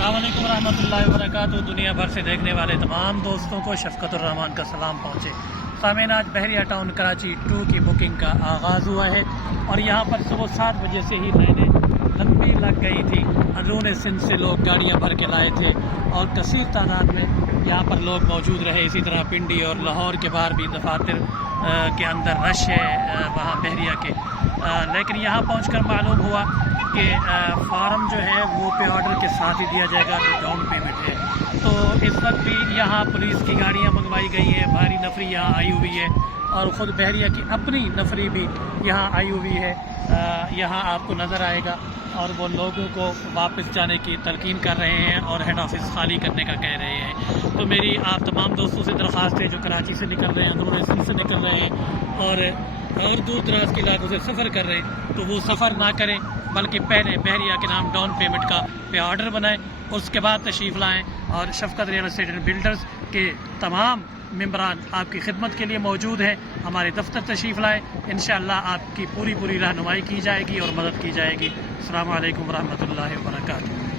अस्सलाम वालेकुम रहमतुल्लाहि व बरकातुहू। दुनिया भर से देखने वाले तमाम दोस्तों को शफ़क़तुर रहमान का सलाम पहुँचे। सामीन, आज बहरिया टाउन कराची 2 की बुकिंग का आगाज़ हुआ है और यहाँ पर सुबह 7 बजे से ही लाइनें लंबी लग गई थी। अंदरून सिंध से लोग गाड़ियाँ भर के लाए थे और कसीर तादाद में यहाँ पर लोग मौजूद रहे। इसी तरह पिंडी और लाहौर के बाहर भी दफातर के अंदर रश है वहाँ बहरिया के। लेकिन यहाँ पहुँचकर मालूम हुआ कि फार्म जो है वो पे ऑर्डर के साथ ही दिया जाएगा जो डाउन पेमेंट है। तो इस वक्त भी यहाँ पुलिस की गाड़ियाँ मंगवाई गई हैं, भारी नफरी यहाँ आई हुई है और ख़ुद बहरिया की अपनी नफरी भी यहाँ आई हुई है। यहाँ आपको नज़र आएगा और वो लोगों को वापस जाने की तलकीन कर रहे हैं और हेड ऑफिस खाली करने का कह रहे हैं। तो मेरी आप तमाम दोस्तों से दरख्वास्त है जो कराची से निकल रहे हैं, अंदरून सिंध से निकल रहे हैं और दूर दराज के इलाकों से सफ़र कर रहे हैं, तो वो सफ़र ना करें बल्कि पहले बहरिया के नाम डाउन पेमेंट का पे ऑर्डर बनाएं, उसके बाद तशरीफ़ लाएँ। और शफ़क़त रियल एस्टेट एंड बिल्डर्स के तमाम मेंबरान आपकी खिदमत के लिए मौजूद हैं। हमारे दफ्तर तशरीफ़ लाएँ, इंशाअल्लाह आपकी पूरी रहनुमाई की जाएगी और मदद की जाएगी। अस्सलामु अलैकुम रहमतुल्लाहि व बरकातुहू।